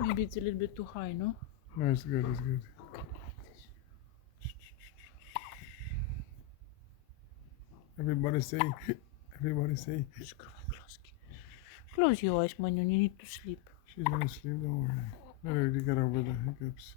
Maybe it's a little bit too high, no? No, it's good. It's good. Everybody say. Everybody say. Close your eyes, Manu. You need to sleep. She's gonna sleep. Don't worry. Let her get over the hiccups.